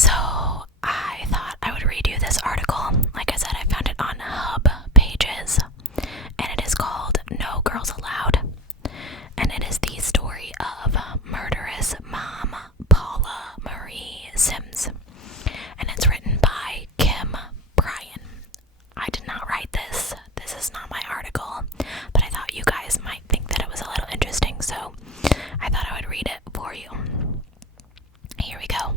So I thought I would read you this article. Like I said, I found it on Hub Pages, and it is called No Girls Allowed. And it is the story of murderous mom Paula Marie Sims. And it's written by Kim Bryan. I did not write this. This is not my article. But I thought you guys might think that it was a little interesting, so I thought I would read it for you. Here we go.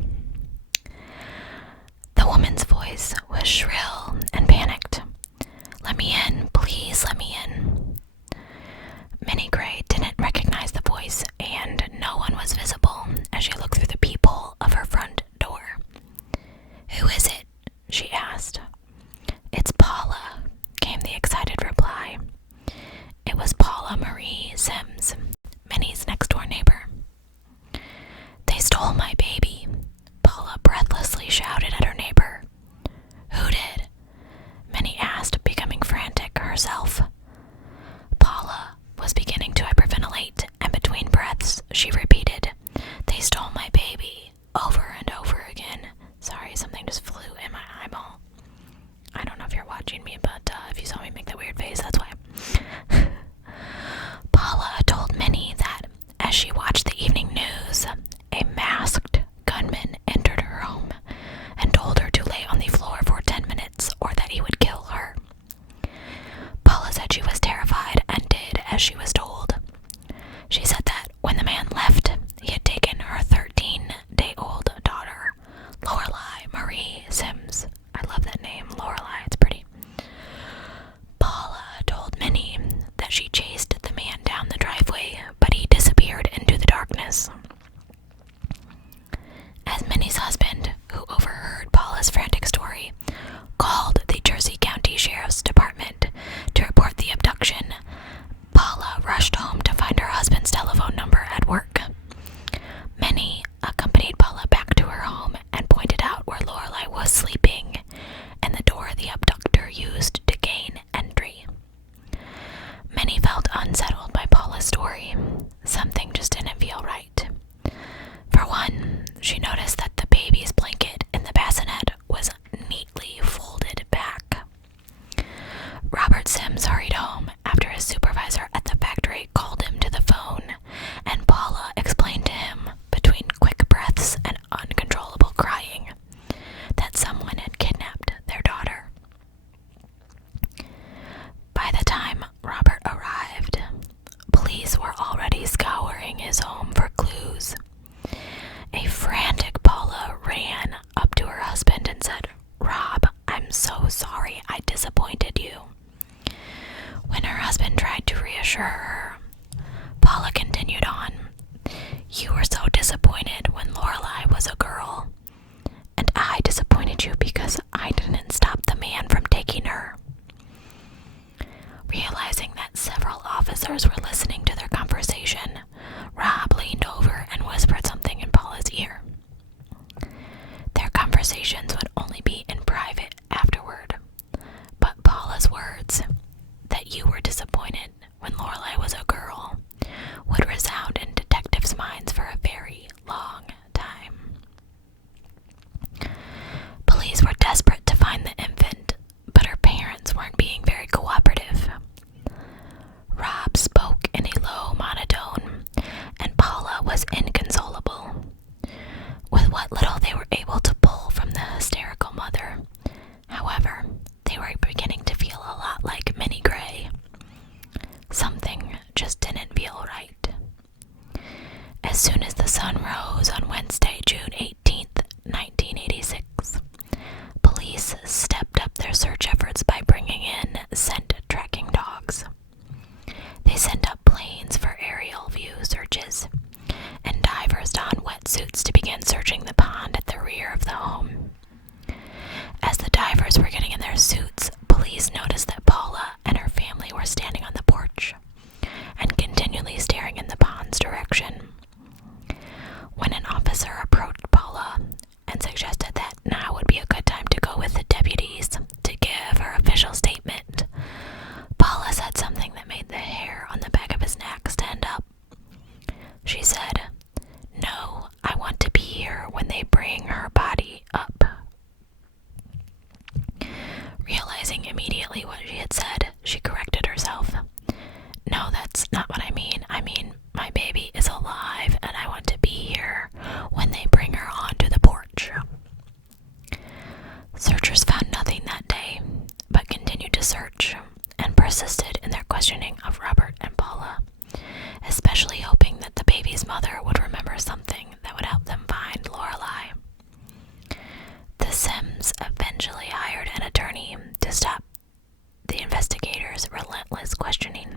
questioning.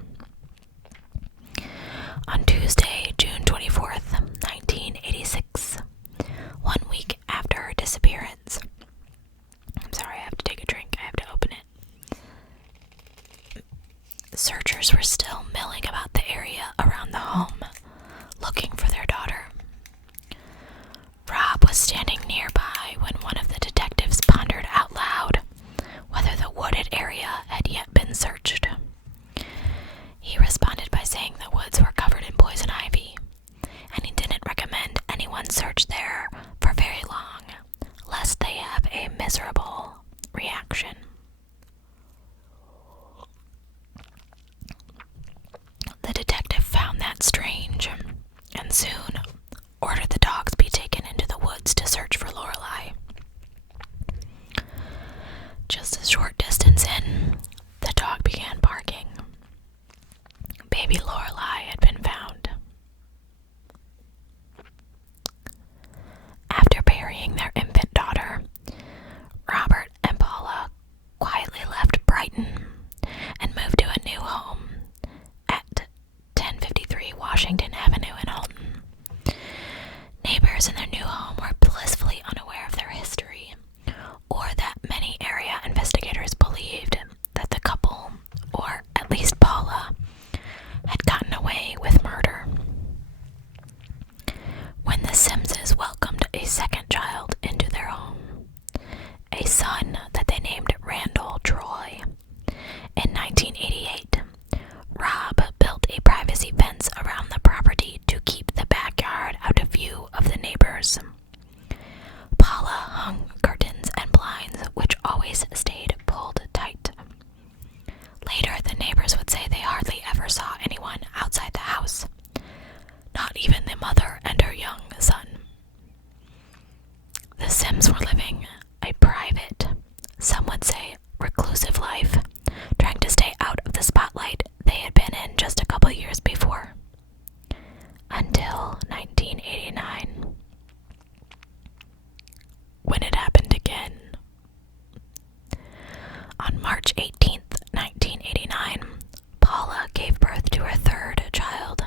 On Tuesday, June 24th, 1986, 1 week after her disappearance. I'm sorry, I have to take a drink. I have to open it. Searchers were still milling about the area around the home, looking for their daughter. Rob was standing nearby when one of the detectives pondered out loud whether the wooded area had yet been searched. He responded by saying the woods were covered in poison ivy, and he didn't recommend anyone search there for very long, lest they have a miserable reaction. The detective found that strange, and soon ordered the dogs be taken into the woods to search for Lorelei. Just a short distance in, the dog began barking. Baby Lorelei had been found. After burying their infant daughter, Robert and Paula quietly left Brighton and moved to a new home at 1053 Washington Avenue in Alton. Neighbors in their new home were blissfully unaware of their history, or that many area investigators believed that the couple, or at least Paula, had gotten away with murder. When the Simses welcomed a second child into their home, a son that they named Randall Troy, in 1988, Rob built a privacy fence around the property to keep the backyard out of view of the neighbors. Paula hung curtains and blinds, which always stayed pulled tight. Later, the neighbors would say they hardly ever saw anyone outside the house, not even the mother and her young son. The Sims were living a private, some would say reclusive life, trying to stay out of the spotlight they had been in just a couple years before. Until 1989, when it happened again. On March 18th, 1989, Paula gave birth to her third child,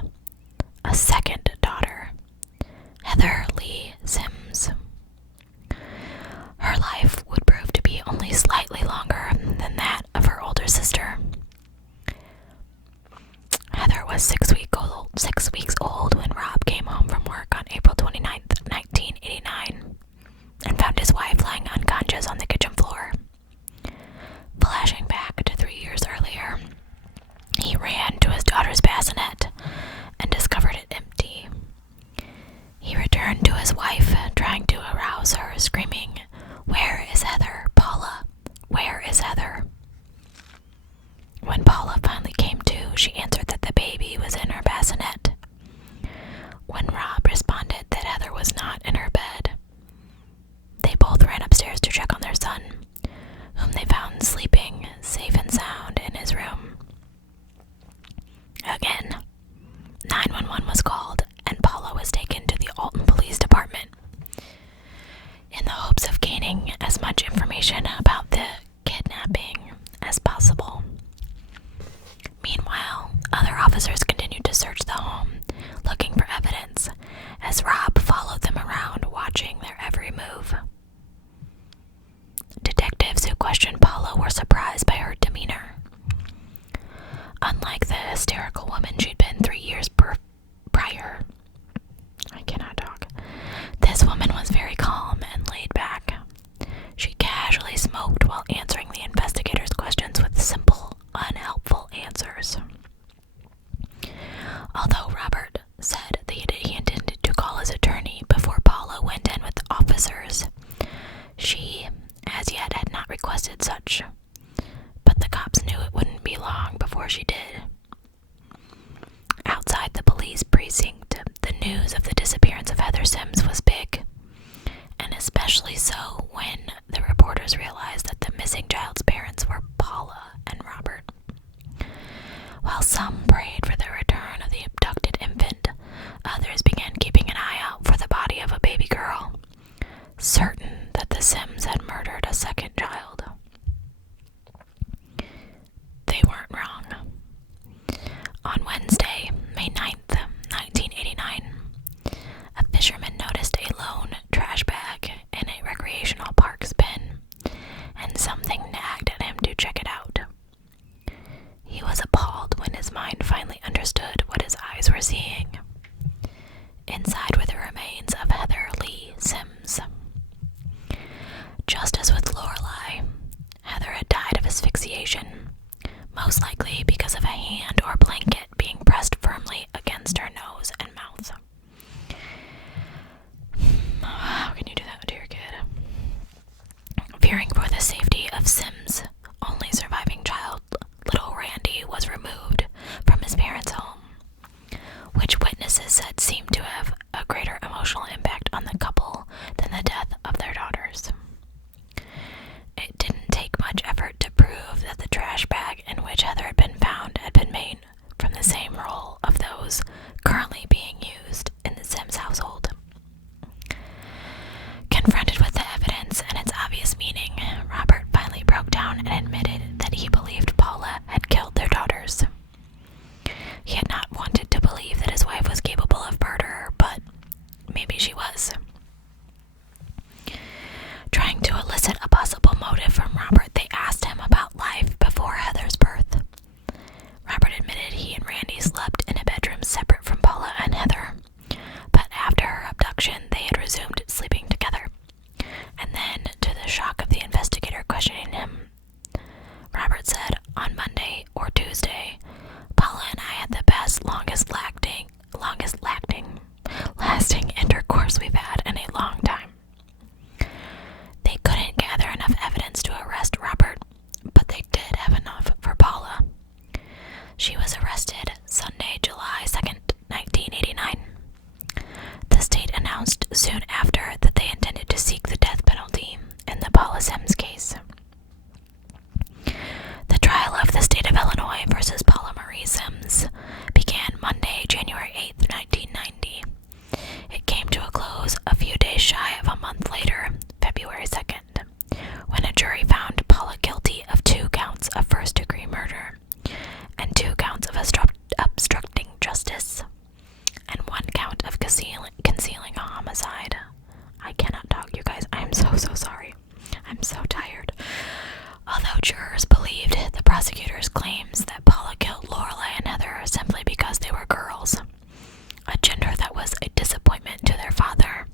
a second daughter, Heather Lee Sims. Her life would prove to be only slightly longer than that of her older sister. Heather was 6 weeks old when Rob came home from work on April 29th, 1989, and found his wife lying unconscious on the kitchen floor. Flashing back to 3 years earlier, he ran to his daughter's bassinet and discovered it empty. He returned to his wife, trying to arouse her, screaming, "Where is Heather? Paula, where is Heather?" When Paula finally came to, she answered that the baby was in her bassinet. When Rob responded that Heather was not in her bed, they both ran upstairs to check on their son, whom they found sleeping safe and sound in his room. Again, 911 was called, and Paula was taken to the Alton Police Department in the hopes of gaining as much information about the kidnapping as possible. Meanwhile, other officers continued to search the home, looking for evidence, as Rob followed them around, watching their every move. Detectives who questioned Paula were surprised by her demeanor. Unlike the hysterical woman she'd been 3 years prior, I cannot talk. This woman was very calm and laid back. She casually smoked while answering the investigators' questions with simple, unhelpful answers. Although Robert said that he intended to call his attorney before Paula went in with the officers, she, as yet, had not requested such, but the cops knew it wouldn't be long before she did. Outside the police precinct, the news of the disappearance of Heather Sims was big, and especially so when the reporters realized that the missing child's parents were Paula and Robert. While some prayed for the return of the abducted infant, others began keeping an eye out for the body of a baby girl, certain that the Sims had murdered a second child. They weren't wrong. most likely because of a hand or blanket being pressed firmly against her nose and mouth. How can you do that to your kid? Fearing for the safety of Sims' only surviving child, little Randy was removed from his parents' home, which witnesses said seemed to have a greater emotional impact on the couple than the death of their daughters. It didn't take much effort to prove that the trash bag in which Heather had been found had been made from the same roll of those currently being used in the Sims household. Confronted with the evidence and its obvious meaning, Robert finally broke down and admitted that he believed Paula had killed their daughters. He had not wanted to believe that his wife was capable of murder, but maybe she was. Trying to elicit a possible motive from Robert, they asked him about life before Heather's birth. Robert admitted he and Randy slept in a bedroom separate from Paula and Heather, but after her abduction, they had resumed sleeping together. And then, to the shock of the investigator questioning him, Robert said, "On Monday or Tuesday, Paula and I had the best, lasting intercourse we've had in a long time." They couldn't gather enough evidence to arrest Robert, but they did have enough for Paula. She was arrested Sunday, July 2nd, 1989. The state announced soon after that they intended to seek the death penalty in the Paula Sims case. The trial of the state of Illinois versus Paula Marie Sims began Monday, January 8th, 1990. It came to a close a few days shy of a month later, February 2nd, when a jury found Paula guilty of 2 counts of first-degree murder and 2 counts of obstructing justice and 1 count of concealing a homicide. I cannot talk, you guys. I am so sorry. I'm so tired. Although jurors believed the prosecutor's claims that Paula killed Lorelei and Heather simply because they were girls, a gender that was a disappointment to their father,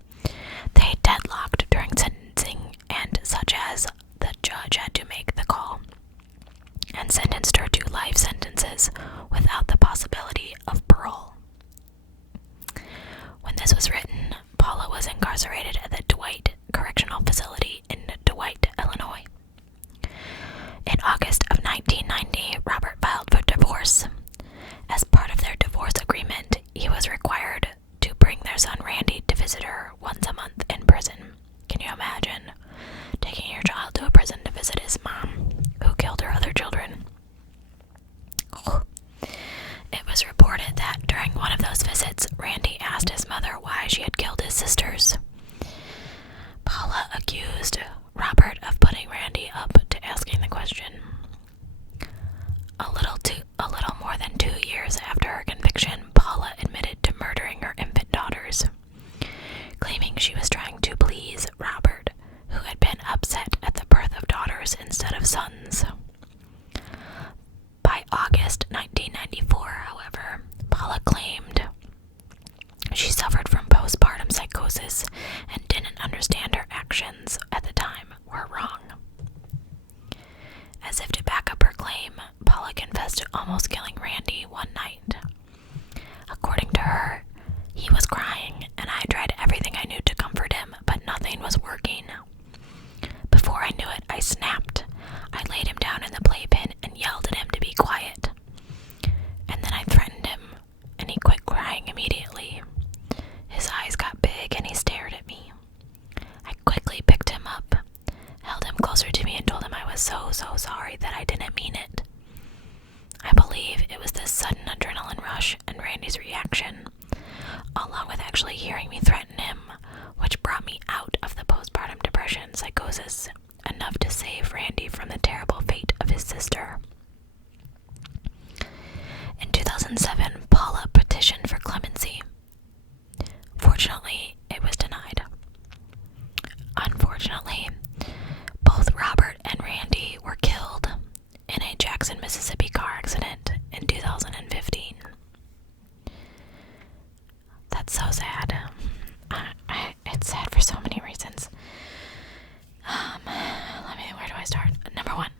they deadlocked during sentencing, and such as the judge had to make the call and sentenced her to life sentences without the possibility of parole. When this was written, Paula was incarcerated at the Dwight Correctional Facility in Dwight, Illinois. In August of 1990, Robert filed for divorce. As part of their divorce agreement, he was required to bring their son Randy to visit her once a month in prison. Can you imagine taking your child to a prison to visit his mom, who killed her other children? It was reported that during one of those visits, Randy asked his mother why she had killed his sisters. Paula accused Robert of putting Randy up to asking the question. A little more than 2 years after her conviction, Paula admitted to murdering her infant daughters, claiming she was trying to please Robert, who had been upset at the birth of daughters instead of sons. By August 1994, however, Paula claimed she suffered from postpartum psychosis and didn't understand her actions at the time were wrong. As if to back up her claim, Paula confessed to almost killing Randy one night. According to her, he was crying, and I tried everything I knew to comfort him, but nothing was working. Before I knew it, I snapped. I laid him down in the playpen and yelled at him to be quiet. And then I threatened him, and he quit crying immediately. His eyes got big, and he stared at me. I quickly picked him up, held him closer to me, and told him I was so sorry that I didn't mean it. I believe it was this sudden adrenaline rush and Randy's reaction, along with actually hearing me threaten him, which brought me out of the postpartum depression psychosis, enough to save Randy from the terrible fate of his sister. In 2007, Paula petitioned for clemency. Fortunately, it was denied. Unfortunately, both Robert and Randy were killed in a Jackson, Mississippi car accident in 2015. That's so sad. It's sad for so many reasons. Where do I start? Number one,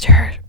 sister